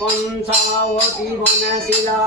पंचावती बनशिला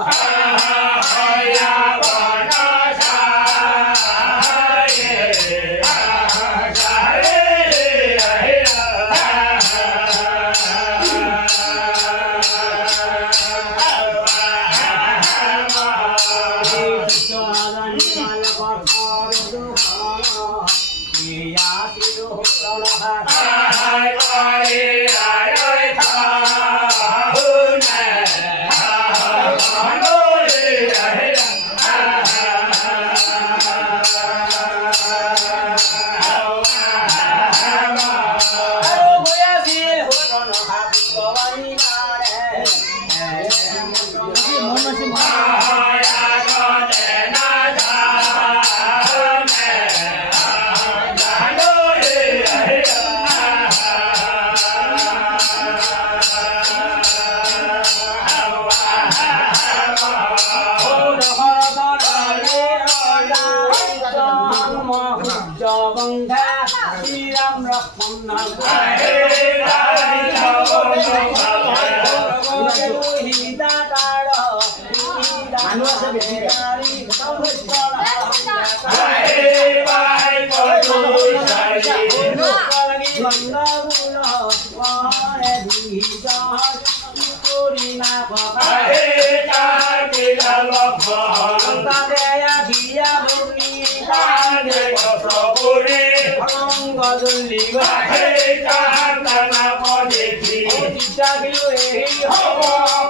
কানে গছপুৰি অৰংগ জুলিবা সেই কানাপ দেখি জিতাগিলো এই হব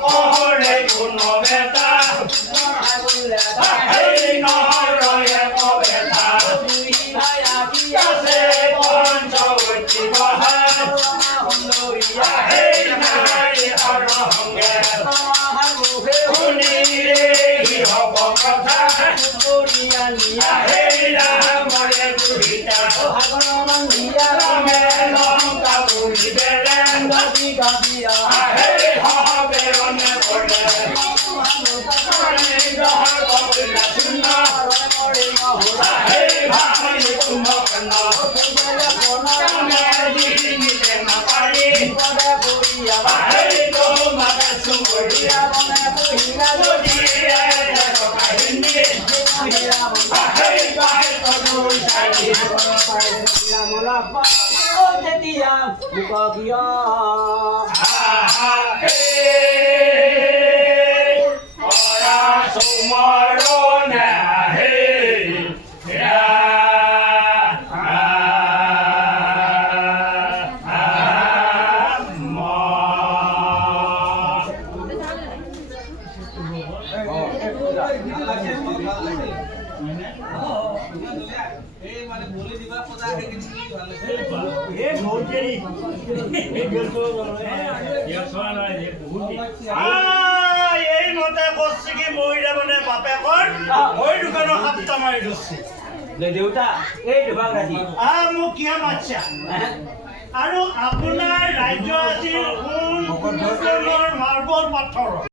কহৰে কোনো বেটা সেই নহৰয়ে কবেটা দুই ভাই আকি আছে পঞ্চৱতী বহা সুন্দৰীয়া সেই নাৰী সৰহংগে মুখে শুনিলে কি হব কথা সুন্দৰীয়া নিয়া সেই ৰামৰে দুহিতা ভাগৰমান দিয়া ৰামে লংকা বুলি বেলেন গাবি গাবিয়া সেই হবে ৰমে পৰে জহৰ কবিলা শূন্য সেই ভাই কুম্ভকৰ্ণ ৰামে দিনিলে নাপাৰি সেই তোমাকে চুমৰীয়া নদীয়ে কাহিনী সেই পাই তদুৰ চাৰি তেতিয়া মুখিয়া এই মতে কৈছে কি মই মানে বাপেকৰ মই দোকানৰ সাপ্তাহ মাৰি ধৰছি দেউতা এই দুভাগ ৰাতি মোক কিয় মাতছা আৰু আপোনাৰ ৰাজ্য আছিল মাৰ্বল পাথৰ